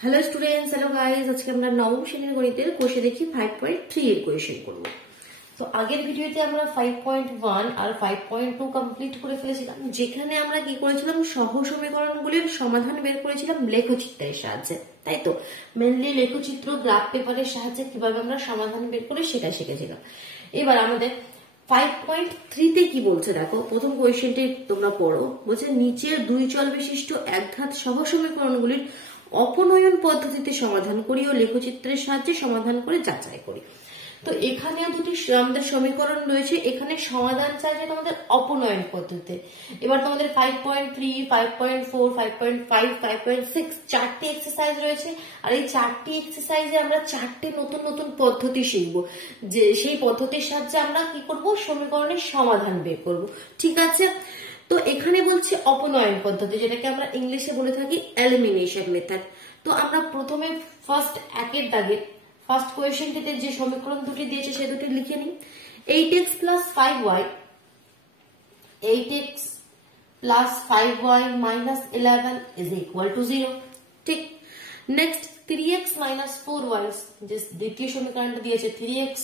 Hello students, hello guys. আজকে আমরা নবম শ্রেণীর গণিতের কোষে দেখি 5.3 এর কোয়েশ্চেন করব। তো আগের ভিডিওতে আমরা 5.1 আর 5.2 কমপ্লিট করে ফেলেছিলাম, যেখানে আমরা কি করেছিলাম, সহ সমীকরণগুলির সমাধান বের করেছিলাম লেখচিত্রের সাহায্যে, তাই তো। মেনলি লেখচিত্র, গ্রাফ পেপারের সাহায্যে কিভাবে আমরা সমাধান বের করে সেটা শিখেছিলাম। এবার আমাদের 5.3 তে কি বলছে দেখো, প্রথম কোয়েশ্চেনটি তোমরা পড়ো। বলছে নিচের দুই চল বিশিষ্ট একঘাত সহ সমীকরণগুলির অপনয়ন পদ্ধতিতে সমাধান করি ও লেখচিত্রের সাহায্যে সমাধান করে যাচাই করি। তো এখানেও দুটি আমাদের সমীকরণ রয়েছে, এখানে সমাধান চাইছে তোমাদের অপনয়ন পদ্ধতিতে। এবার তোমাদের 5.3, 5.4, 5.5, 5.6 চারটি এক্সারসাইজ রয়েছে, আর এই চারটি এক্সারসাইজে আমরা চারটি নতুন নতুন পদ্ধতি শিখবো, যে সেই পদ্ধতির সাহায্যে আমরা কি করব, সমীকরণের সমাধান বের করব। ঠিক আছে। তো এখানে বলছে অপনয়ন পদ্ধতি, যেটাকে আমরা ইংলিশে বলে থাকি এলিমিনেশন মেথড। তো আমরা প্রথমে ফার্স্ট একের দাগে ফার্স্ট কোয়েশ্চেনটিতে যে সমীকরণ দুটি দিয়েছে সে দুটি লিখে নিই। 8x plus 5y 8x plus 5y minus 11 is equal to 0। ঠিক। নেক্সট 3x minus 4y, যে দ্বিতীয় সমীকরণটা দিয়েছে 3x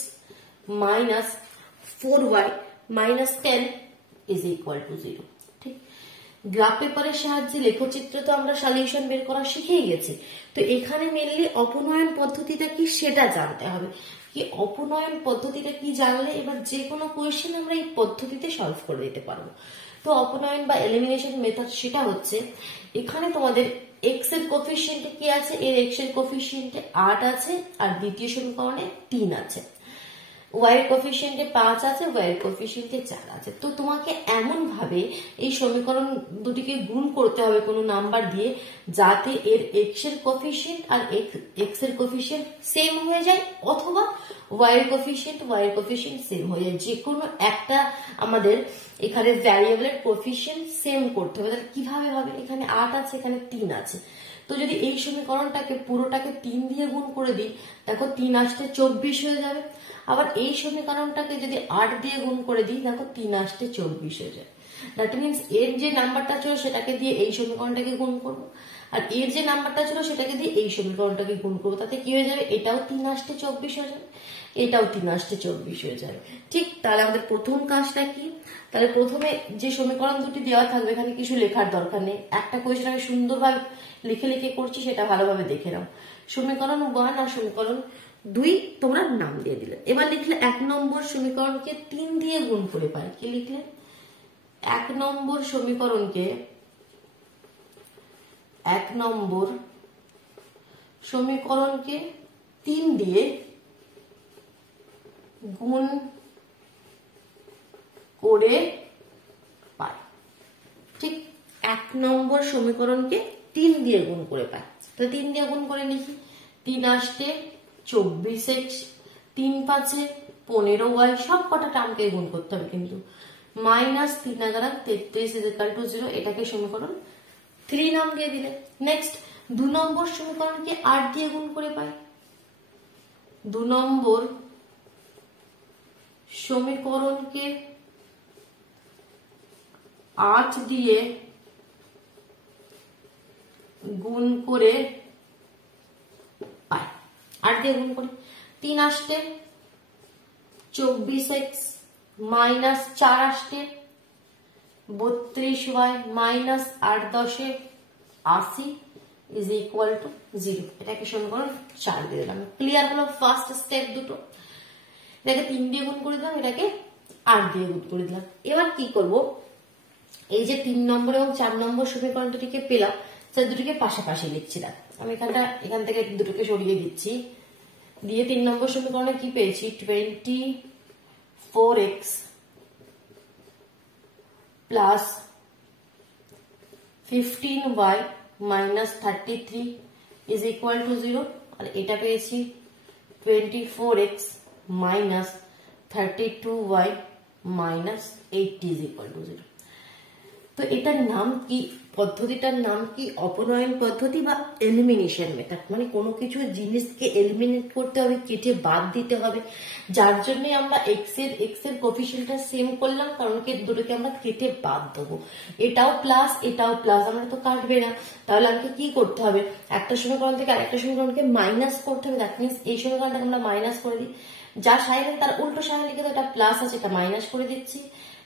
minus 4y minus 10 is equal to 0। ঠিক। গ্রাফ পেপারের সাহায্যে লেখচিত্র তো আমরা সলিউশন বের করা শিখেই গেছি। তো এখানে মেনলি অপনয়ন পদ্ধতিটা কি সেটা জানতে হবে। কি অপনয়ন পদ্ধতিটা কি জানলে এবার যে কোনো কোয়েশ্চেন আমরা এই পদ্ধতিতে সলভ করে দিতে পারবো। তো অপনয়ন বা এলিমিনেশন মেথড সেটা হচ্ছে, এখানে তোমাদের x এর কোফিশিয়েন্টে কি আছে, এর x এর কোফিশিয়েন্টে 8 আছে, আর দ্বিতীয় সমীকরণে 3 আছে। y এর কোফিশিয়েন্টে 5 আছে, y এর কোফিশিয়েন্টে 4 আছে। তো তোমাকে এমন ভাবে এই সমীকরণ দুটিকে গুণ করতে হবে কোনো নাম্বার দিয়ে, যাতে এর x এর কোফিশিয়েন্ট আর x এর কোফিশিয়েন্ট সেম হয়ে যায়, অথবা y এর কোফিশিয়েন্ট সেম হয়ে যায়। যে কোনো একটা আমাদের এখানে ভ্যারিয়েবলের কোফিশিয়েন্ট সেম করতে হবে। তাহলে কিভাবে হবে, এখানে 8 আছে, এখানে 3 আছে। তো যদি এই সমীকরণটাকে পুরোটাকে 3 দিয়ে গুণ করে দিই, দেখো 3 আসতে 24 হয়ে যাবে। আবার এই সমীকরণটাকে যদি 8 দিয়ে গুণ করে দিই, দেখো 3 আসতে 24 হয়ে যায়। দ্যাট মিনস এর যে নাম্বারটা ছিল সেটাকে দিয়ে এই সমীকরণটাকে গুণ করবো, আর এর যে নাম্বারটা ছিল সেটাকে দিয়ে এই সমীকরণটাকে গুণ করবো। তাতে কি হয়ে যাবে, এটাও 3 আসতে 24 হয়ে যাবে, এটাও 3 আসতে 24 হয়ে যাবে। ঠিক। তাহলে আমাদের প্রথম কাজটা কি, তাহলে প্রথমে যে সমীকরণ দুটি দেওয়া থাকবে এখানে কিছু লেখার দরকার নেই। একটা কোয়েশ্চেন আমি সুন্দরভাবে লিখে লিখে করছি, সেটা ভালোভাবে দেখে নাও। সমীকরণ 1 আর সমীকরণ 2 তোমরা নাম দিয়ে দিলে। এবার লিখলে 1 নম্বর সমীকরণকে 3 দিয়ে গুণ করে পাই। কি লিখলে, 1 নম্বর সমীকরণকে 3 দিয়ে গুণ করে পাই। ঠিক। 1 নম্বর সমীকরণকে 3 দিয়ে গুণ করে পাই। তো 3 দিয়ে গুণ করে লিখি, 3 আসতে 24x, 3 5 15y, সব কটা টার্মকে গুণ করতে হবে কিন্তু, মাইনাস 3 11 33 ইজ ইকুয়াল টু 0। এটাকে সমীকরণ 3 নাম দিয়ে দিলে। নেক্সট 2 নম্বর সমীকরণকে 8 দিয়ে গুণ করে পাই। 2 নম্বর সমীকরণকে 8 দিয়ে গুণ করে পাই। 8 দিয়ে গুণ করে 3 আসতে 24x মাইনাস 4 আসতে 32y minus 8 10 80 is equal two 0। এটাকে সমীকরণ 4 দিয়ে দিলাম। ক্লিয়ার হলো ফার্স্ট স্টেপ দুটো। এটাকে 3 দিয়ে গুণ করে দিলাম, এটাকে 8 দিয়ে গুণ করে দিলাম। এবার কি করব, এই যে 3 নম্বর এবং 4 নম্বর সমীকরণ দুটিকে পেলাম, সে দুটিকে পাশাপাশি লিখছিলাম। আমি এখান থেকে দুটোকে সরিয়ে দিচ্ছি, দিয়ে 3 নম্বর সমীকরণে কি পেয়েছি, 24x plus 15y minus 33 is equal two 0। আর এটা পেয়েছি 24x minus 32y minus 80 is equal two 0। তো তো এটার নাম কি, পদ্ধতিটার নাম কি অপনয়ন পদ্ধতি বা এলিমিনেশন মেথড। মানে কোনো কিছু জিনিসকে এলিমিনেট করতে হবে, কেটে বাদ দিতে হবে, যার জন্য আমরা এক্স এর কোফিশিয়েন্টটা সেম করলাম, কারণ কি দুটোকে আমরা কেটে বাদ দেবো। এটাও প্লাস এটাও প্লাস, আমরা তো কাটবে না, তাহলে আমাকে কি করতে হবে, একটা সমীকরণ থেকে আরেকটা সমীকরণকে মাইনাস করতে হবে। দ্যাট মিনস এই সমীকরণটাকে আমরা মাইনাস করে দিই, যা সাইন তার উল্টো সাইন লিখে তো এটা প্লাস আছে এটা মাইনাস করে দিচ্ছি,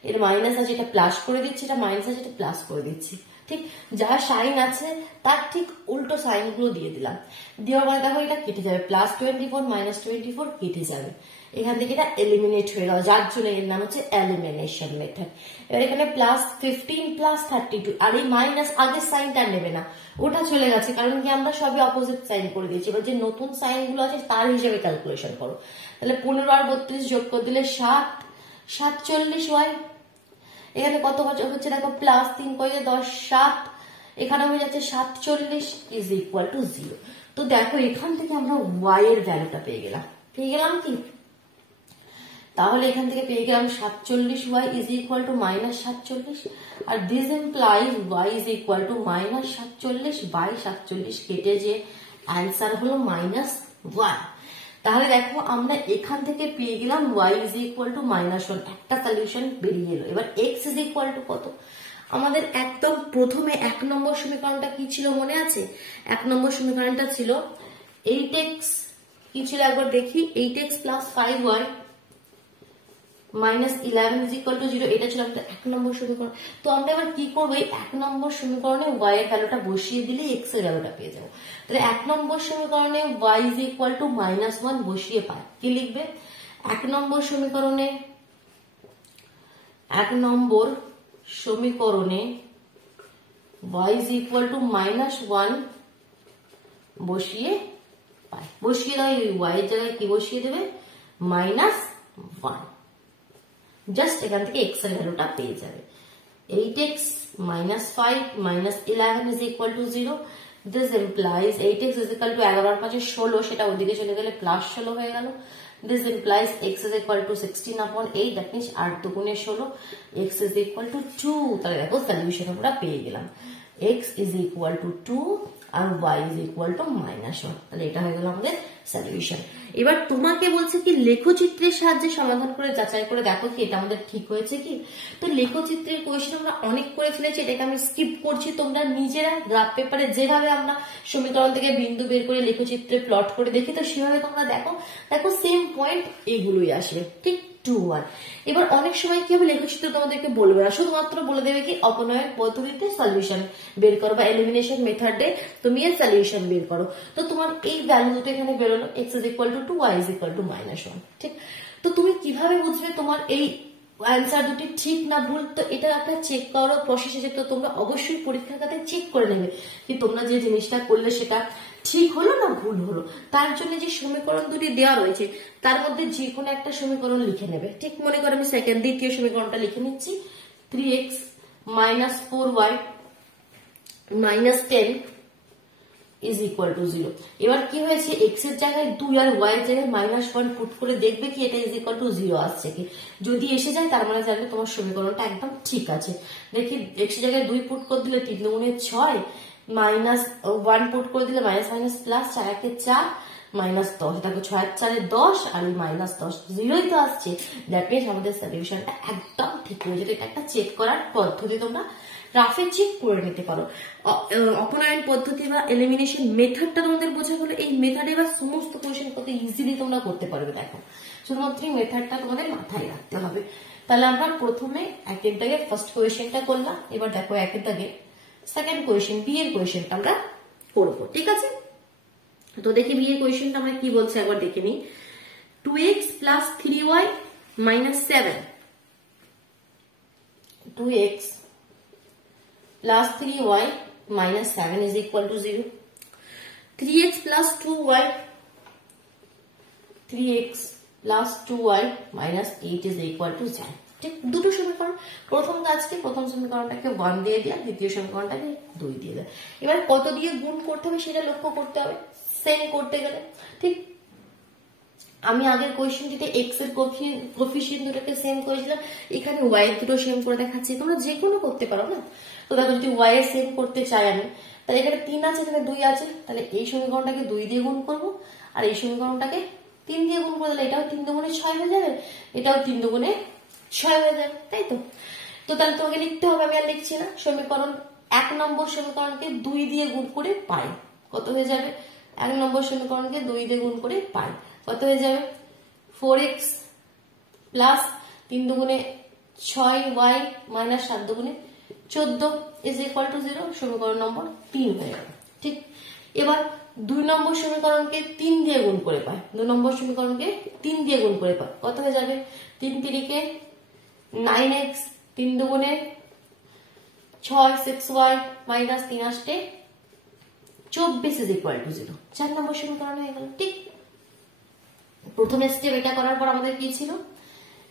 এর মাইনাস আছে এটা প্লাস করে দিচ্ছি, এটা মাইনাস আছে এটা প্লাস করে দিচ্ছি। ঠিক যা সাইন আছে তার ঠিক উল্টো সাইন গুলো দিয়ে দিলাম, দেওয়ার পরে দেখো এটা কেটে যাবে, +24 -24 কেটে যাবে, এখান থেকে এটা এলিমিনেট হয়ে গেল, যার জন্য এর নাম হচ্ছে এলিমিনেশন মেথড। এবার এখানে +15 +32, আর এই মাইনাস আগের সাইনটা নেবে না, ওটা চলে গেছে, কারণ কি আমরা সবই অপোজিট সাইন করে দিয়েছি। এবার যে নতুন সাইন গুলো আছে তার হিসেবে ক্যালকুলেশন করো। তাহলে 15 আর 32 যোগ করে দিলে 60, 47 হয়। এখানে কত হচ্ছে দেখো, +3 করে 10, 7, এখানে হয়ে যাচ্ছে 47 ইজ ইকুয়াল টু 0। তো দেখো এখান থেকে আমরা y এর ভ্যালুটা পেয়ে গেলাম কি, তাহলে এখান থেকে পেয়ে গেলাম 47y ইজ ইকুয়াল টু -47, আর this implies y is equal to -47/47 কেটে যে অ্যান্সার হলো -1। তাহলে দেখো আমরা এখান থেকে পেয়ে গেলাম y ইজ ইকুয়াল টু -1, একটা সলিউশন বেরিয়ে এলো। এবার x ইজ ইকুয়াল টু কত, আমাদের একদম প্রথমে 1 নম্বর সমীকরণটা কি ছিল মনে আছে? 1 নম্বর সমীকরণটা ছিল 8x, কি ছিল একবার দেখি, 8x + 5y -11 is equal two 0, এটা ছিল আমাদের 1 নম্বর সমীকরণ। তো আমরা এবার কি করবো, এই 1 নম্বর সমীকরণে y এর ভ্যালুটা বসিয়ে দিলে x এর ভ্যালুটা পেয়ে যাবো। তাহলে 1 নম্বর সমীকরণে y ইজ ইকুয়াল টু -1 বসিয়ে পাই, কি লিখবে 1 নম্বর সমীকরণে, 1 নম্বর সমীকরণে y ইজ ইকুয়াল টু -1 বসিয়ে পাই, বসিয়ে দাও, এই y এর জায়গায় কি বসিয়ে দেবে, -1, জাস্ট এখান থেকে x এর ভ্যালুটা পেয়ে যাবে। 8x - 5 - 11 is equal to 0. This implies 8x is equal to 11 আর 5 16, সেটা ওদিকে চলে গেলে +16 হয়ে গেল। This implies x is equal to 16/8, that means 8 দুগুণে 16, x is equal to 2। তাহলে দেখো সলিউশন আমরা পেয়ে গেলাম, x is equal to 2 R y is equal to -1। তাহলে এটা হয়ে গেল আমাদের সলিউশন। এবার তোমাকে বলছে কি লেখচিত্রের সাহায্যে সমাধান করে যাচাই করে দেখো কি এটা আমাদের ঠিক হয়েছে কি। তো লেখচিত্রের কোয়েশ্চেন আমরা অনেক করে ফেলেছি, এটাকে আমি স্কিপ করছি, তোমরা নিজেরা গ্রাফ পেপারে যেভাবে আমরা সমীকরণ থেকে বিন্দু বের করে লেখচিত্রে প্লট করে দেখি, তো সেভাবে তোমরা দেখো সেম পয়েন্ট এগুলোই আসবে, ঠিক 2, 1। এবার অনেক সময় কি হবে, লেখচিত্র তোমাদেরকে বলবে না, শুধুমাত্র বলে দেবে কি অপনয়ন পদ্ধতিতে সলিউশন বের করো বা এলিমিনেশন মেথডে তুমি এর সলিউশন বের করো। তো তোমার এই ভ্যালু দুটো এখানে বেরোলো, x is equal to 2, y is equal to -1, ঠিক। তো তুমি কিভাবে বুঝবে তোমার এই অ্যান্সার দুটি ঠিক না ভুল? তো এটা একটা চেক করার প্রসেস আছে, তো তোমরা অবশ্যই পরীক্ষার খাতায় চেক করে নেবে কি তোমরা যে জিনিসটা করলে সেটা ঠিক হলো না ভুল হলো। তার জন্য যে সমীকরণ দুটি দেওয়া রয়েছে তার মধ্যে যে কোনো একটা সমীকরণ লিখে নেবে, ঠিক। মনে করো আমি দ্বিতীয় সমীকরণটা লিখে নিচ্ছি, 3x - 4y - 10 is equal to 0। এবার কি হয়েছে, x এর জায়গায় 2 আর y এর জায়গায় -1 পুট করে দেখবে কি এটা is equal to 0 আসছে কি, যদি এসে যায় তার মানে জানবে তোমার সমীকরণটা একদম ঠিক আছে। দেখি x এর জায়গায় 2 পুট করে দিলে 3 দুগুণে 6, -1 পুট করে দিলে মাইনাস প্লাস, 4 একে 4 -10, দেখো 6 আর 4 10 আর -10, 0ই তো আসছে। দ্যাট মিনস আমাদের সলিউশনটা একদম ঠিক হয়েছে। এটা একটা চেক করার পদ্ধতি, তোমরা রাফে চেক করে নিতে পারো। অপনয়ন পদ্ধতি বা এলিমিনেশন মেথডটা তোমাদের বোঝা গেলো। এই মেথডে বা সমস্ত কোয়েশ্চেন কত ইজিলি তোমরা করতে পারবে, দেখো শুধুমাত্র এই মেথডটা তোমাদের মাথায় রাখতে হবে। তাহলে আমরা প্রথমে একের দাগে ফার্স্ট কোয়েশ্চেনটা করলাম, এবার দেখো একের দাগে সেকেন্ড কোয়েশ্চেন, বি এর কোয়েশ্চেনটা আমরা করবো, ঠিক আছে। তো দেখি বি এর কোয়েশ্চেনটা আমরা কি বলছে একবার দেখে নিই। 2x + 3y - 7, 2x + 3y - 7 is equal to 0। 3x + 2y, 3x + 2y - 8 is equal to 0, ঠিক। দুটো সমীকরণ, প্রথম কাজকে প্রথম সমীকরণটাকে 1 দিয়ে দেওয়া, দ্বিতীয় সমীকরণটাকে 2 দিয়ে দেওয়া। এবার কত দিয়ে গুণ করতে হবে সেটা লক্ষ্য করতে হবে সেম করতে গেলে, ঠিক। আমি আগের কোয়েশ্চেনটিতে এক্স এর কোফিশিয়েন্ট দুটোকে সেম করেছিলাম, এখানে ওয়াই এর দুটো সেম করে দেখাচ্ছি। তোমরা যে কোনো করতে পারো না। তো দেখো যদি ওয়াই এর সেম করতে চাই আমি, তাহলে এখানে 3 আছে, এখানে 2 আছে, তাহলে এই সমীকরণটাকে 2 দিয়ে গুণ করবো, আর এই সমীকরণটাকে 3 দিয়ে গুণ করে দিলে এটাও 3 দুগুণে 6 হয়ে যাবে, এটাও 3 দুগুণে 6 হয়ে যাবে, তাই তো। তো তাহলে তোমাকে লিখতে হবে, আমি আর লিখছি না। সমীকরণ 1 নম্বর সমীকরণকে 2 দিয়ে গুণ করে পাই, কত হয়ে যাবে? 1 নম্বর সমীকরণকে 2 দিয়ে গুণ করে পাই, কত হয়ে যাবে? 4x প্লাস 3 দুগুণে 6y মাইনাস 7 দুগুণে 14 ইজ ইকুয়াল টু 0। সমীকরণ নম্বর 3 হয়ে গেল। ঠিক, এবার 2 নম্বর সমীকরণকে 3 দিয়ে গুণ করে পাই, 2 নম্বর সমীকরণকে 3 দিয়ে গুণ করে পাই, কত হয়ে যাবে? 3 তিরিকে 9x, 3 দুগুণে 6 6y মাইনাস 3 আসতে 24 ইজ ইকুয়াল টু 0। 4 নম্বর সমীকরণ হয়ে গেল। ঠিক, প্রথম স্টেপ এটা করার পর আমাদের কি ছিল?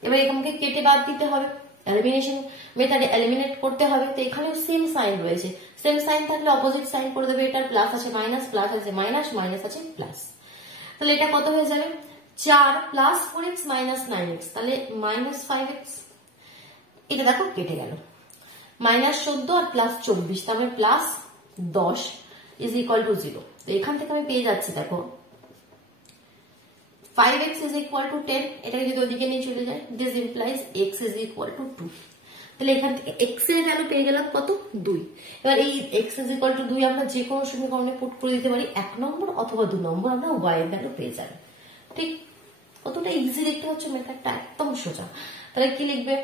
এবার এখানকে কেটে বাদ দিতে হবে, এলিমিনেশন মেথডে এলিমিনেট করতে হবে। তো এখানে সেম সাইন রয়েছে, সেম সাইন থাকলে অপোজিট সাইন করে দেবে। এটার প্লাস আছে মাইনাস, প্লাস আছে মাইনাস, মাইনাস আছে প্লাস, তাহলে এটা কত হয়ে যাবে? 4 প্লাস 4x মাইনাস 9x, তাহলে মাইনাস 5x। এটা দেখো কেটে গেল, মাইনাস 14 আর প্লাস 24, তারপরে প্লাস 10 ইজ ইকুয়াল টু 0। তো এখান থেকে আমি পেয়ে যাচ্ছি, দেখো 5x is equal to 10, এটাকে যদি ওদিকে নিয়ে চলে যায়, this implies x is equal to 2। তাহলে এখান থেকে x এর ভ্যালু পেয়ে গেলাম কত? 2। এবার এই x is equal to 2 আমরা যে কোনো সমীকরণে পুট করে দিতে পারি, 1 নম্বর অথবা 2 নম্বর আমরা y এর ভ্যালু পেয়ে যাবে। ঠিক, কতটা ইজি দেখতে হচ্ছে মেথডটা, একদম সোজা। তাহলে কি লিখবে?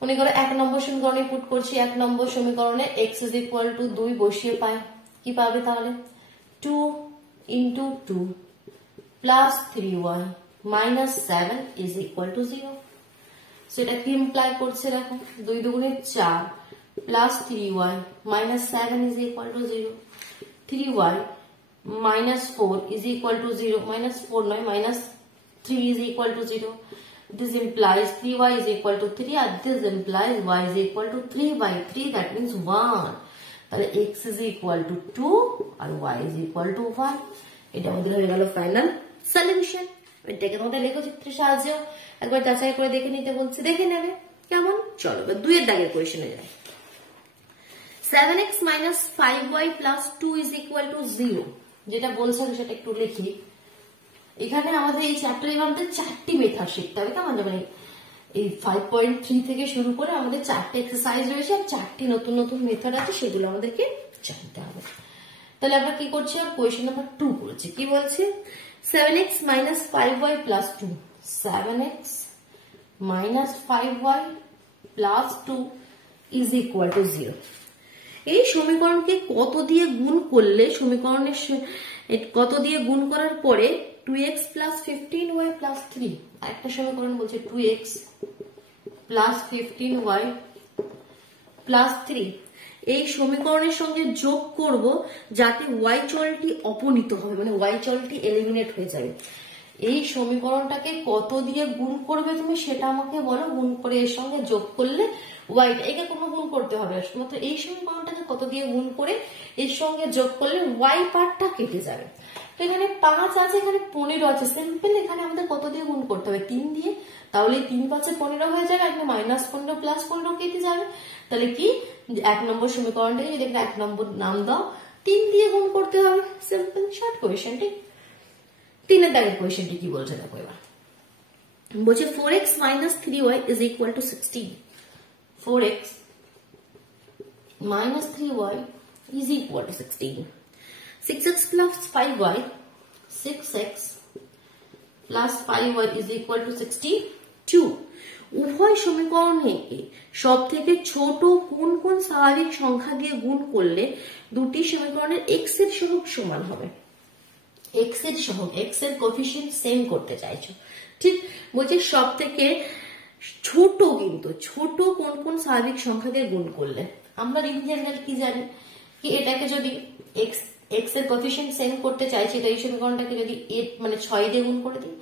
মনে করো 1 নম্বর সমীকরণে পুট করছি, 1 নম্বর সমীকরণে x is equal to 2 বসিয়ে পাই, কি পাবে তাহলে? 2 into 2 plus 3y minus 7 is equal to 0। সেটা কি ইমপ্লাই করছে দেখো, 2 দুগুণে 4 plus 3y minus 7 is equal to 0। 3y minus 4 is equal to 0, minus 4 নয় minus 3 is equal to 0। This implies 3y is equal to 3 and this implies y is equal to 3 by 3, that means 1। তাহলে x is equal to 2 R y is equal to 1। এটা আমাদের হয়ে গেল final solution. এটাকে তোমাদের লেখচিত্রের সাহায্যে একবার যাচাই করে দেখে নিতে বলছি, দেখে নেবে কেমন। চলো এবার 2 এর দাগের কোয়েশ্চেনে যাই। 7x minus 5y plus 2 is equal to 0, যেটা বলছে সেটা একটু লিখি। এখানে আমাদের এই চ্যাপ্টারে আমাদের 4টি মেথড শিখতে হবে, কেমন? মানে এই 5.3 থেকে শুরু করে আমাদের 4টি এক্সারসাইজ রয়েছে আর 4টি নতুন নতুন মেথড আছে, সেগুলো আমাদেরকে জানতে হবে। তাহলে আমরা কি করছি? কোয়েশ্চেন নাম্বার 2 করেছি, কি বলছে? 7x minus 5y plus 2, 7x minus 5y plus 2 is equal to 0। এই সমীকরণকে কত দিয়ে গুণ করলে, সমীকরণের কত দিয়ে গুণ করার পরে 2x plus 15y plus 3, আরেকটা সমীকরণ বলছে 2x plus 15y plus 3, এই সমীকরণের সঙ্গে যোগ করব যাতে y চলটি অপনীত হবে, মানে y চলটি এলিমিনেট হয়ে যাবে। এই সমীকরণটাকে কত দিয়ে গুণ করবে তুমি সেটা আমাকে বলো, গুণ করে এর সঙ্গে যোগ করলে ওয়াইটা, একে কোনো গুণ করতে হবে শুধুমাত্র এই সমীকরণটাকে কত দিয়ে গুণ করে এর সঙ্গে যোগ করলে ওয়াই পার্টটা কেটে যাবে। তো এখানে 5 আছে, এখানে 15 আছে, সিম্পল এখানে আমাদের কত দিয়ে গুণ করতে হবে? 3 দিয়ে। তাহলে 3 5 15 হয়ে যাবে, এখানে মাইনাস 15 প্লাস 15 কেটে যাবে। তাহলে কি 1 নম্বর সমীকরণটাকে যদি 1 নম্বর নাম দাও, 3 দিয়ে গুণ করতে হবে, সিম্পল শর্ট কোয়েশ্চেন। ঠিক, 3 এর দাগের কোয়েশ্চেনটি কি বলছে দেখো এবার। বলছে 4x minus 3y is equal to 16। 4x minus 3y is equal to 16। 6x plus 5y, 6x plus 5y is equal to 62। উভয় সমীকরণে সব থেকে ছোট কোন কোন স্বাভাবিক সংখ্যা দিয়ে গুণ করলে দুটি সমীকরণের x এর সহগ সমান হবে? x এর সহগ, x এর কোএফিসিয়েন্ট সেম করতে চাইছো। ঠিক, বলছে সব থেকে ছোট, কিন্তু ছোট কোন কোন স্বাভাবিক সংখ্যা দিয়ে গুণ করলে। আমরা ইন জেনারেল কি জানি, কি এটাকে যদি x এর কোএফিসিয়েন্ট সেম করতে চাইছি, তো এই সমীকরণটাকে যদি মানে 6 দিয়ে গুণ করে দিই,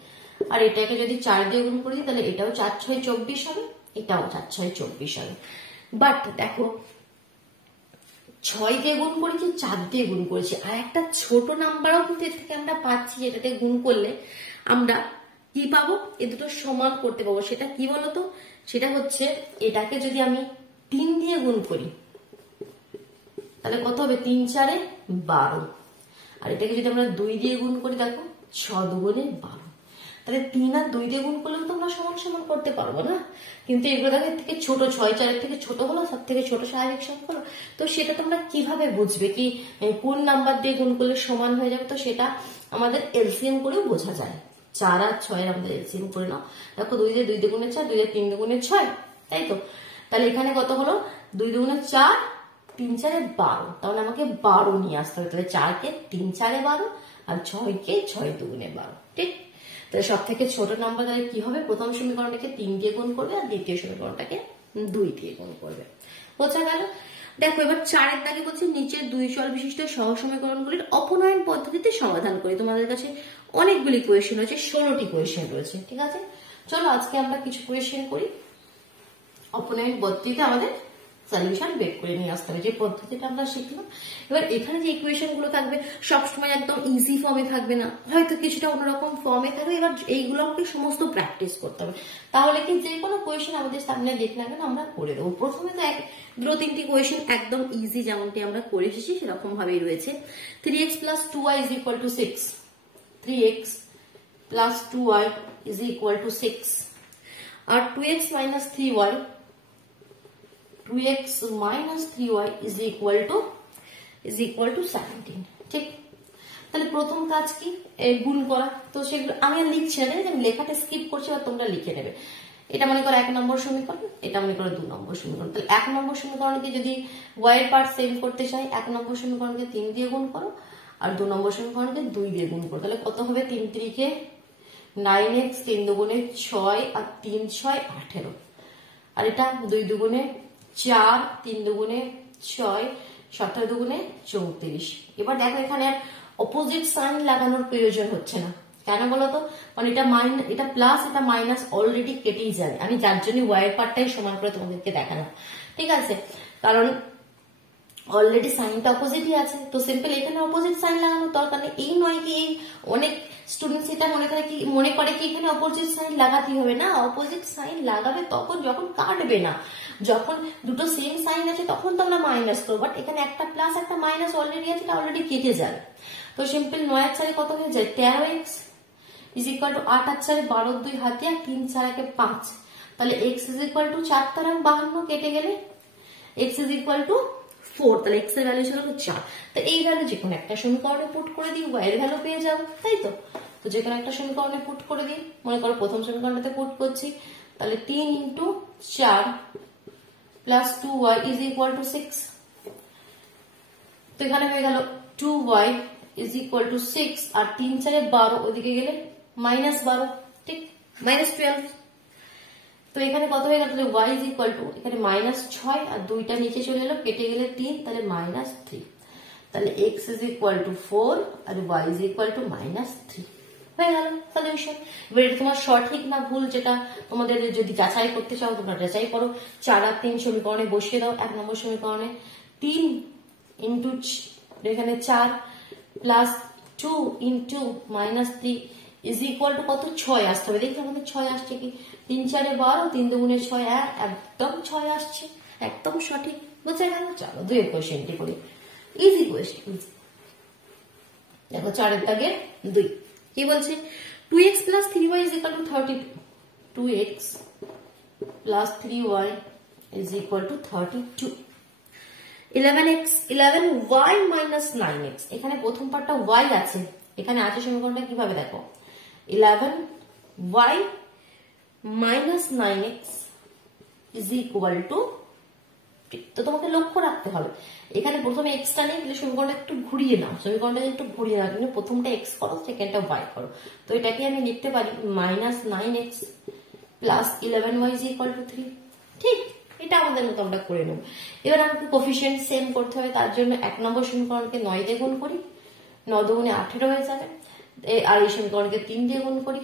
আর এটাকে যদি 4 দিয়ে গুণ করে দিই, তাহলে এটাও 4 6 24 হবে, এটাও 4 6 24 হবে। বাট দেখো 6 দিয়ে গুণ করেছি, 4 দিয়ে গুণ করেছি, আর একটা ছোট নাম্বারও কিন্তু এর থেকে আমরা পাচ্ছি, যেটাতে গুণ করলে আমরা কি পাবো, এ দুটো সমান করতে পাবো। সেটা কি বলতো, সেটা হচ্ছে এটাকে যদি আমি 3 দিয়ে গুণ করি তাহলে কত হবে, 3 4 12, আর এটাকে যদি আমরা 2 দিয়ে গুণ করি দেখো 6 2 12, তাহলে 3 আর 2 দিয়ে গুণ করলে তো আমরা সমান সমান করতে পারবো না। কিন্তু এগুলো দেখো এর থেকে ছোট, 6 4 এর থেকে ছোট হলো, সব থেকে ছোট স্বাভাবিক সংখ্যা হলো। তো সেটা তোমরা কিভাবে বুঝবে কি কোন নাম্বার দিয়ে গুণ করলে সমান হয়ে যাবে, তো সেটা আমাদের এলসিএম করেও বোঝা যায়। 4 আর 6 এর আমাদের এলসিএম করে নাও, দেখো 2 দিয়ে 2 দুগুণে 4, 2 দিয়ে 3 দুগুণে 6, তাই তো। তাহলে এখানে কত হলো, 2 দুগুণে 4, 3 4 12, তাহলে আমাকে 12 নিয়ে আসতে হবে। তাহলে 4 কে 3 4 12 আর 6 কে 6 দুগুণে 12, ঠিক। তাহলে সব থেকে ছোট নাম্বার তাহলে কি হবে, প্রথম সমীকরণটাকে 3 দিয়ে গুণ করবে আর দ্বিতীয় সমীকরণটাকে 2 দিয়ে গুণ করবে। বোঝা গেল। দেখো এবার 4 এর দাগে বলছে নিচের 2 চল বিশিষ্ট সহ সমীকরণগুলির অপনয়ন পদ্ধতিতে সমাধান করি। তোমাদের কাছে অনেকগুলি কোয়েশ্চেন রয়েছে, 16টি কোয়েশ্চেন রয়েছে, ঠিক আছে। চলো আজকে আমরা কিছু কোয়েশ্চেন করি। অপনয়ন পদ্ধতিতে আমাদের সলিউশন বের করে নিয়ে আসতে হবে, যে পদ্ধতিটা আমরা শিখলাম। এবার এখানে যে ইকুয়েশন গুলো থাকবে সবসময় একদম ইজি ফর্মে থাকবে না, হয়তো কিছুটা অন্যরকম ফর্মে থাকবে। এবার এইগুলোকে সমস্ত প্র্যাকটিস করতে হবে, তাহলে কি যে কোনো কোয়েশ্চেন আমাদের সামনে দেখ না কেন আমরা করে দেবো। প্রথমে তো 2-3টি কোয়েশ্চেন একদম ইজি যেমনটি আমরা করে এসেছি সেরকম ভাবেই রয়েছে। 3x + 2y = 6, 3x + 2y = 6, আর 2x - 3y 2x - 3y = 17, ঠিক। তাহলে প্রথম কাজ কি, গুণ করা। তো সেগুলো আমি আর লিখছি না, আমি লেখাটা স্কিপ করছি, আর তোমরা লিখে নেবে। এটা মনে করো 1 নম্বর সমীকরণ, এটা মনে করো 2 নম্বর সমীকরণ। তাহলে 1 নম্বর সমীকরণকে যদি y এর পার্ট সেম করতে চাই, 1 নম্বর সমীকরণকে 3 দিয়ে গুণ করো আর 2 নম্বর সমীকরণকে 2 দিয়ে গুণ করো। তাহলে কত হবে, 3 3 9x, 3 দুগুণে 6 আর 3 6 18, আর এটা 2 দুগুণে 4, 3 দুগুণে 6, 17 দুগুণে 34। এবার দেখো এখানে অপোজিট সাইন লাগানোর প্রয়োজন হচ্ছে না, কেন বলতো, মানে এটা প্লাস এটা মাইনাস অলরেডি কেটেই যায়। আমি যার জন্য ওয়াই এর পার্টটাই সমান করে তোমাদেরকে দেখালাম, ঠিক আছে, কারণ অলরেডি সাইনটা অপোজিটই আছে। তো সিম্পল এখানে অপোজিট সাইন লাগানোর দরকার নেই। এই নয় কি অনেক স্টুডেন্টস এটা মনে করে কি এখানে অপোজিট সাইন লাগাতেই হবে না, অপোজিট সাইন লাগাবে তখন যখন কাটবে না। যখন দুটো সেম সাইন আছে তখন তো আমরা মাইনাস করবো, বাট এখানে একটা প্লাস একটা মাইনাস অলরেডি আছে, এটা অলরেডি কেটে যায়। তো সিম্পল 9 আর 4 কত হয়ে যায়, 13x = 8 আর 4 12 2 হাতে আর 3 4 একে 5, তাহলে x = 4 তারাং 52 কেটে গেলে x = 4, তাহলে x এর ভ্যালু ছিল 4। তো এই ভ্যালু যে কোনো একটা সমীকরণে পুট করে দিই, y এর ভ্যালু পেয়ে যাবো, তাই তো। তো যে কোনো একটা সমীকরণে পুট করে দিই, মনে করো প্রথম সমীকরণটাতে পুট করছি, তাহলে 3 × 4 + 2y = 6। তো এখানে হয়ে গেল 2y = 6 আর 3 4 12, ওইদিকে গেলে -12, ঠিক, -12। তো এখানে কত হয়ে গেল, y = এখানে -6 আর 2টা নিচে চলে এলো, কেটে গেলে 3, তাহলে -3, তাহলে x = 4 আর y = -3 হয়ে গেল সলিউশন। এবার এটা তোমার সঠিক না ভুল যেটা তোমাদের যদি যাচাই করতে চাও তোমরা যাচাই করো। 4 আর 3 সমীকরণে বসিয়ে দাও। 1 নম্বর সমীকরণে 3 × এখানে 4 + 2 × -3 = কত, 6 আসতে হবে। দেখি আমাদের 6 আসছে কি, 3 4 12, 3 দুগুণে 6, একদম 6 আসছে, একদম সঠিক। বুঝে গেল। চলো 2 কোয়েশ্চেনটি করি, ইজি কোয়েশ্চেন। দেখো 4 এর দাগে 2 কি বলছে, 2x + 3y = 32, 2x + 3y = 32, 11y - 9x। এখানে প্রথম পার্টটা y আছে, এখানে আছে সমীকরণটা কিভাবে দেখো, 11y - 9x = তো তোমাকে লক্ষ্য রাখতে হবে এখানে প্রথমে x টা নেই, সমীকরণটা একটু ঘুরিয়ে নাও, কিন্তু প্রথমটা x করো, সেকেন্ডটা y করো। তো এটাকে আমি লিখতে পারি -9x + 11y = 3, ঠিক। এটা আমাদের মতো আমরা করে নেব। এবার আমাকে কোফিশিয়েন্ট সেম করতে হবে, তার জন্য 1 নম্বর সমীকরণকে 9 দিয়ে গুণ করি, 9 দুগুণে 18 হয়ে যাবে। আর এই সমীকরণকে 3 দিয়ে গুণ করি,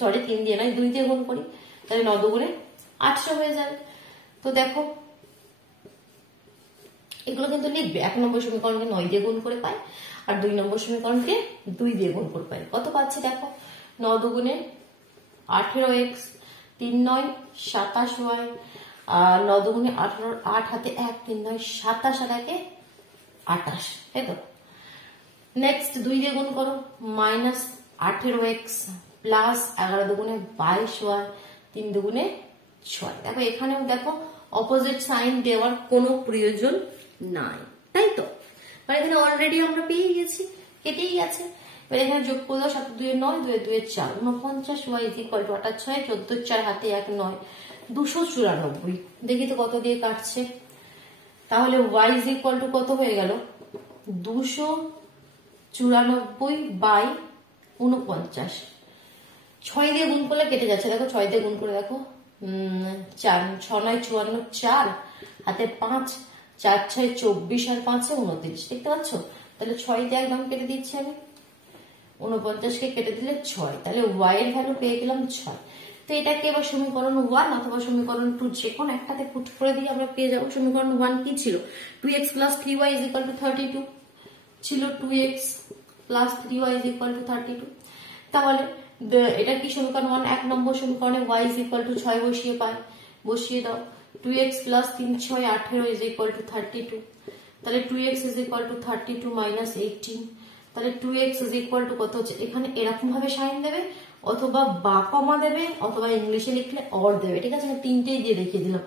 সরি 3 দিয়ে নয় 2 দিয়ে গুণ করি, তাহলে 9 দুগুণে 800 হয়ে যাবে। তো দেখো এগুলো কিন্তু লিখবে, 1 নম্বর সমীকরণকে 9 দিয়ে গুণ করে পাই আর 2 নম্বর সমীকরণকে 2 দিয়ে গুণ করে পাই। কত পাচ্ছি দেখো, 9 দুগুণে 18x, 3 9 27y, আর 9 দুগুণে 18, 8 হাতে 1, 3 9 27, আর 1 28, তাই তো। নেক্সট 2 দিয়ে গুণ করো, মাইনাস 18x প্লাস 11 দুগুণে 22y, 3 দুগুণে 6। দেখো এখানেও দেখো অপোজিট সাইন দেওয়ার কোনো প্রয়োজন নাই, তাই তো। মানে এখানে অলরেডি আমরা পেয়ে গেছি, কেটেই গেছে। এবার এখানে যোগ করে দাও, 7 2 9, 2 2 4, 49y = 28, 14 4 হাতে 1 9, 294। দেখি তো কত দিয়ে কাটছে। তাহলে y = কত হয়ে গেল, 294/49। 6 দিয়ে গুণ করলে কেটে যাচ্ছে, দেখো 6 দিয়ে গুণ করে দেখো, 4 6 9 54, 4 হাতে 5, 4 6 24, আর 5 29, দেখতে পাচ্ছ। তাহলে 6 দিয়ে একদম কেটে দিচ্ছি আমি, 49 কে কেটে দিলে 6, তাহলে y এর ভ্যালু পেয়ে গেলাম 6। তো এটাকে এবার সমীকরণ 1 অথবা সমীকরণ 2 যে কোনো একটাতে পুট করে দিয়ে আমরা পেয়ে যাবো। সমীকরণ 1 কি ছিল, 2x + 3y = 32 ছিল, 2x + 3y = 32। তাহলে এটা কি সমীকরণ 1, 1 নম্বর সমীকরণে y = 6 বসিয়ে দাও। 2x + 3 6 18 = 32, তাহলে 2x = 32 - 18, তাহলে 2x = কত হচ্ছে, এখানে এরকম ভাবে সাইন দেবে, অথবা বা কমা দেবে, অথবা ইংলিশে লিখলে অর দেবে, ঠিক আছে। তিনটেই দিয়ে দেখিয়ে দিলাম,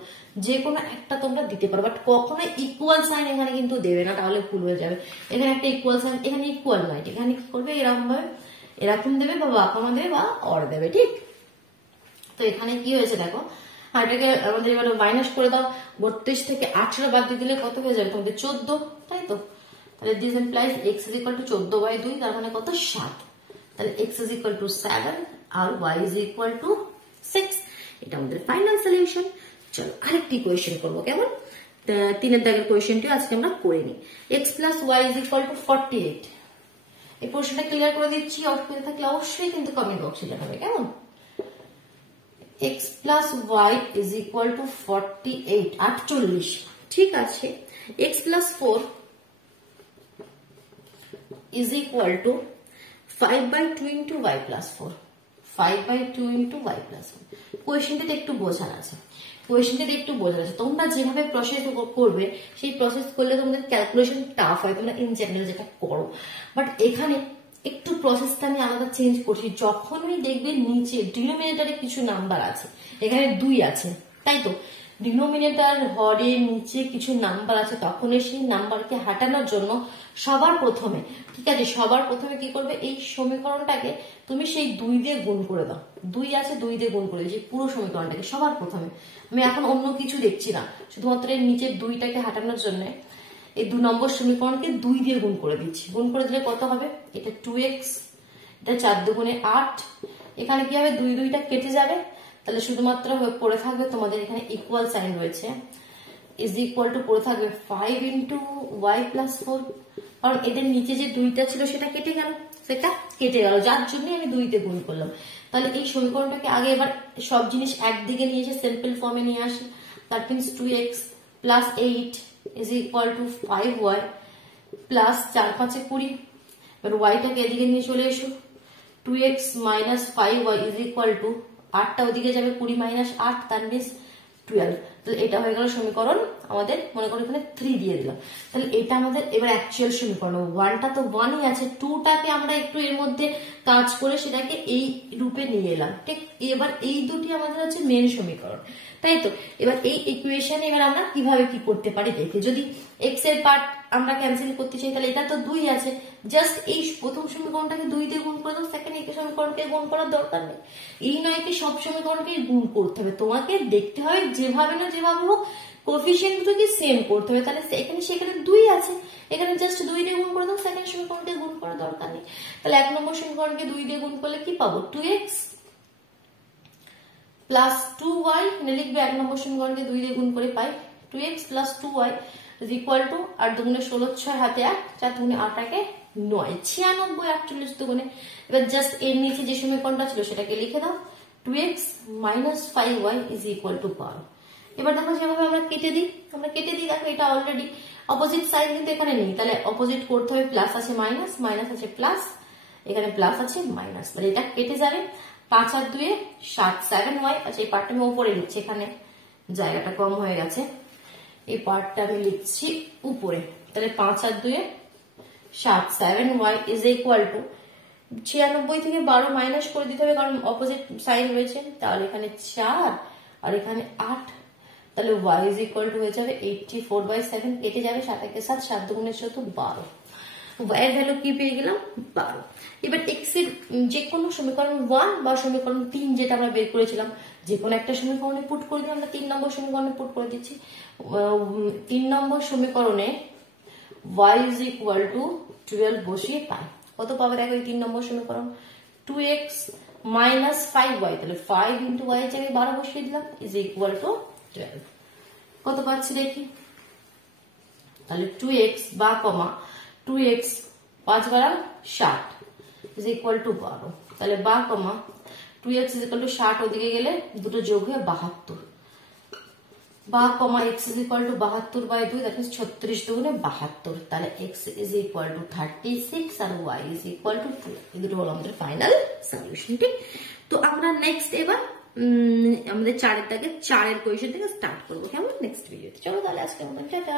যে কোনো একটা তোমরা দিতে পারো, বাট কখনো ইকুয়াল সাইন এখানে কিন্তু দেবে না, তাহলে ভুল হয়ে যাবে। এখানে একটা ইকুয়াল সাইন, এখানে ইকুয়াল নয়, এখানে কি করবে, এরকম ভাবে এরকম দেবে, বা কমা দেবে, বা অর দেবে, ঠিক। তো এখানে কি হয়েছে দেখো, এটাকে আমাদের এবার মাইনাস করে দাও। 32 থেকে 18 বাদ দিয়ে দিলে কত হয়ে যাবে তোমাদের, 14, তাই তো। তাহলে দিস ইমপ্লাইজ x = 14/2, তার মানে কত, 7। তাহলে x = 7 আর y = 6। এটা আমাদের ফাইনাল সলিউশন। চলো আরেকটি কোয়েশ্চেন করবো, কেমন, 3 দাগের কোয়েশ্চেনটি আজকে আমরা করে নিই। x + y = 48। এই প্রশ্নটা ক্লিয়ার করে দিচ্ছি, অসুবিধা থাকলে অবশ্যই কিন্তু কমেন্ট বক্সে জানাবে, কেমন। x + y = 48, 48, ঠিক আছে। x + 4 = 5/2 × y + 4, 5/2 × y + 4। কোয়েশ্চেনটা একটু বোঝার আছে, তোমরা যেভাবে প্রসেস করবে সেই প্রসেস করলে তোমাদের ক্যালকুলেশন টাফ হয়, তোমরা ইন জেনারেল যেটা করো। বাট এখানে একটু প্রসেসটা আমি আলাদা চেঞ্জ করছি। যখনই দেখবে নিচে ডিনোমিনেটরে কিছু নাম্বার আছে, এখানে 2 আছে, তাই তো, ডিনোমিনেটর হরের নিচে কিছু নাম্বার আছে, তখনই সেই নাম্বারকে হাঁটানোর জন্য সবার প্রথমে, ঠিক আছে, সবার প্রথমে কি করবে, এই সমীকরণটাকে তুমি সেই 2 দিয়ে গুণ করে দাও। 2 আছে, 2 দিয়ে গুণ করে দিয়েছি পুরো সমীকরণটাকে সবার প্রথমে। আমি এখন অন্য কিছু দেখছি না, শুধুমাত্র এর নিচে 2টাকে হাঁটানোর জন্য এই 2 নম্বর সমীকরণকে 2 দিয়ে গুণ করে দিচ্ছি। গুণ করে দিলে কত হবে, এটা 2x, এটা 4 দুগুণে 8, এখানে কি হবে, 2 2টা কেটে যাবে, তাহলে শুধুমাত্র পড়ে থাকবে তোমাদের এখানে ইকুয়াল সাইন রয়েছে, = পড়ে থাকবে 5 × y + 4, কারণ এদের নিচে যে 2টা ছিল সেটা কেটে গেল, যার জন্য আমি 2 দিয়ে গুণ করলাম। তাহলে এই সমীকরণটাকে আগে এবার সব জিনিস একদিকে নিয়ে এসে সিম্পল ফর্মে নিয়ে আসি। That means 2x + 8 = 5y plus 4 5 20। এবার ওয়াইটাকে এদিকে নিয়ে চলে এসো, 2x - 5y = 8টা ওদিকে যাবে, 20 - 8, তার মিন্স 12। তাহলে এটা হয়ে গেল সমীকরণ আমাদের, মনে করো এখানে 3 দিয়ে দিলাম। তাহলে এটা আমাদের এবার অ্যাকচুয়াল সমীকরণ। 1টা তো 1ই আছে, 2টাকে আমরা একটু এর মধ্যে কাজ করে সেটাকে এই রূপে নিয়ে এলাম, ঠিক। এবার এই দুটি আমাদের হচ্ছে মেন সমীকরণ, তাই তো। এবার এই ইকুয়েশনে এবার আমরা কিভাবে কি করতে পারি দেখি। যদি x এর পার্ট আমরা ক্যান্সেল করতে চাই, তাহলে এটা তো 2 আছে, জাস্ট এই প্রথম সমীকরণটাকে 2 দিয়ে গুণ করে দাও, সেকেন্ড এই সমীকরণকে গুণ করার দরকার নেই। এই নয় কি সব সমীকরণকে গুণ করতে হবে, তোমাকে দেখতে হবে যেভাবে না যেভাবে হোক কোএফিশিয়েন্ট দুটোকে সেম করতে হবে। তাহলে সেখানে 2 আছে, এখানে জাস্ট 2 দিয়ে গুণ করে দাও, সেকেন্ড সমীকরণকে গুণ করার দরকার নেই। তাহলে 1 নম্বর সমীকরণকে 2 দিয়ে গুণ করলে কি পাবো, 2x + 2y, লিখবে 1 নম্বর সমীকরণকে 2 দিয়ে গুণ করে পাই 2x + 2y = 8 দুগুণে 16, 6 হাতে 1, 4 দুগুণে 8 1 9, 96 48 দুগুণে। এবার জাস্ট এর নিচে যে সমীকরণটা ছিল সেটাকে লিখে দাও, 2x - 5y = 12। এবার দেখো যেভাবে আমরা কেটে দিই, দেখো এটা অলরেডি অপোজিট সাইড কিন্তু এখানে নেই, তাহলে অপোজিট করতে হবে, প্লাস আছে মাইনাস, মাইনাস আছে প্লাস, এখানে প্লাস আছে মাইনাস, তাহলে এটা কেটে যাবে। 5 আর 2 7 7y। আচ্ছা এই পার্টটা আমি উপরে লিখছি, এখানে জায়গাটা কম হয়ে গেছে, এই পার্টটা আমি লিখছি উপরে। তাহলে 5 আর 2 7 7y ইজ ইকুয়াল টু 96 থেকে 12 মাইনাস করে দিতে হবে, কারণ অপোজিট সাইন রয়েছে। তাহলে এখানে 4 আর এখানে 8, তাহলে y ইজ ইকুয়াল টু হয়ে যাবে 84/7। কেটে যাবে 7 একে 7, 7 দুগুণে 14, 12। y এর ভ্যালু কি পেয়ে গেলাম 12। এবার x এর যে কোনো সমীকরণ 1 বা সমীকরণ 3 যেটা আমরা বের করেছিলাম, যে কোনো একটা সমীকরণে পুট করে দিই। আমরা 3 নম্বর সমীকরণে পুট করে দিচ্ছি। 3 নম্বর সমীকরণে y ইজ ইকুয়াল টু 12 বসিয়ে পাই। কত পাবে দেখো এই 3 নম্বর সমীকরণ, 2x মাইনাস 5y, তাহলে 5 ইন্টু y এর জায়গায় 12 বসিয়ে দিলাম, ইজ ইকুয়াল টু 12। কত পাচ্ছি দেখি, তাহলে 2x বা কমা 2x 5 বারা 60 ইজ ইকুয়াল টু 12। তাহলে বা কমা 2x ইজ ইকুয়াল টু 60 ওদিকে গেলে দুটো যোগ হয়ে 72, বা কমা x is equal to 72/2, that means 36 দুগুণে 72। তাহলে x ইজ ইকুয়াল টু 36 আর y ইজ ইকুয়াল টু 2। এই দুটো হলো আমাদের ফাইনাল সলিউশন। ঠিক, তো আমরা নেক্সট এবার আমাদের 4 এর দাগে 4 এর কোয়েশ্চেন থেকে স্টার্ট করবো, কেমন, নেক্সট ভিডিওতে। চলো তাহলে আজকে আমাদের টাটা।